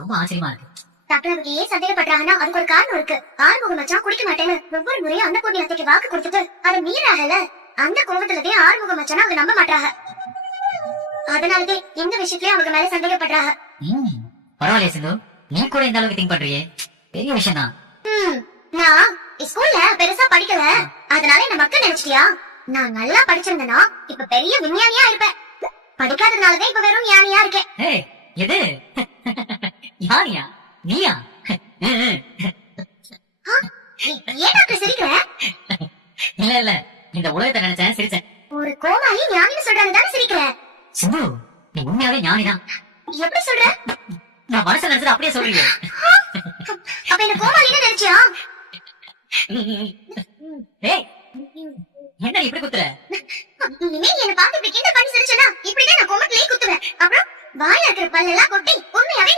ரொம்ப ஆச்சரியமா இருக்கு. டாக்டர் அதுக்கு ஏன் சந்தேகப்படுறாங்கன்னா அதுக்கு ஒரு காரணம் இருக்கு. ஆறுமுகம் மச்சான் குடிக்க மாட்டேன்னு ஒவ்வொரு முறையும் அன்னபூர்ணி அத்தைக்கு வாக்கு கொடுத்துட்டு அதை மீறாகல. அந்த கோபத்துலதே ஆறுமுகம் மச்சான அவங்க நம்ப மாட்டாங்க. அதனாலதே இந்த விஷயத்திலயே அவங்க மேல சந்தேகப்படுறாங்க. பரவாயில்லையே சிந்து, நீ கூட இந்த அளவுக்கு திங்க் பண்றியே, பெரிய விஷயம் தான். நான் ஸ்கூல்ல பெருசா படிக்கல, அதனால என்ன மக்கள் நினைச்சிட்டியா? நான் நல்லா படிச்சிருந்தேனா இப்ப பெரிய விஞ்ஞானியா இருப்பேன். படிக்காததுனாலதான் இப்ப வெறும் ஞானியா இருக்கேன். ஏய், எது யானியா நீயா? ஏன் டாக்டர் சிரிக்கிற? இல்ல இல்ல, இந்த உலகத்தை நினைச்சேன், சிரிச்சேன். ஒரு கோமாளி ஞானின்னு சொல்றாங்க தானே சிரிக்கிற? சிந்து, நீ உண்மையாவே ஞானிதான். எப்படி சொல்ற? நான் மனசுல நினைச்சது அப்படியே சொல்றீங்க. அப்ப என்ன கோமாளின்னு நினைச்சியா? ஏய், என்ன இப்படி குத்துற? இனிமே என்ன பார்த்து இப்படி கிண்டல் பண்ணி சிரிச்சனா இப்படிதான் நான் கோமட்டிலே குத்துவேன். அப்புறம் வாயில இருக்கிற பல்லெல்லாம் கொட்டி உண்மையாவே